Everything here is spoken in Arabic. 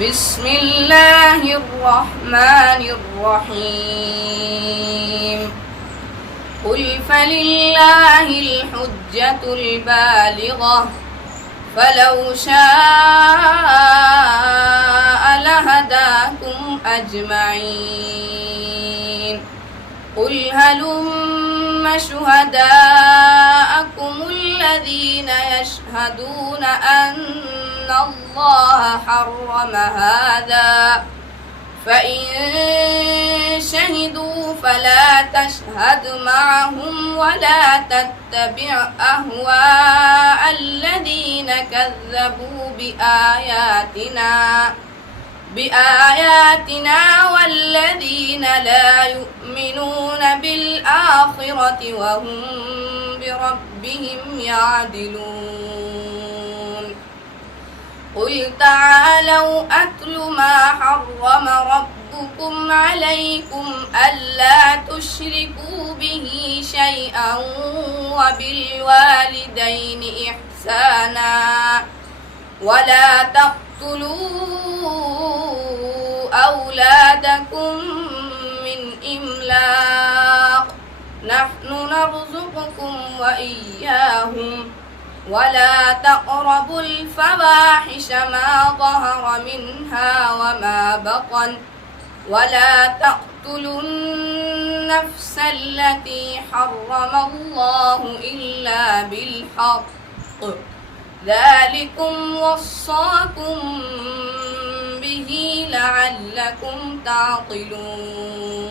بسم الله الرحمن الرحيم قل فلله الحجة البالغة فلو شاء لهداكم أجمعين قل هلم شهداءكم الذين يشهدون أن الله حرم هذا فإن شهدوا فلا تشهد معهم ولا تتبع أهواء الذين كذبوا بآياتنا والذين لا يؤمنون بالآخرة وهم بربهم يعدلون قل تعالوا أتل ما حرم ربكم عليكم ألا تشركوا به شيئا وبالوالدين إحسانا ولا تقتلوا أولادكم من إملاق نحن نرزقكم وإياهم ولا تقربوا الفواحش ما ظهر منها وما بطن ولا تقتلوا النفس التي حرم الله إلا بالحق ذلكم وصاكم به لعلكم تعقلون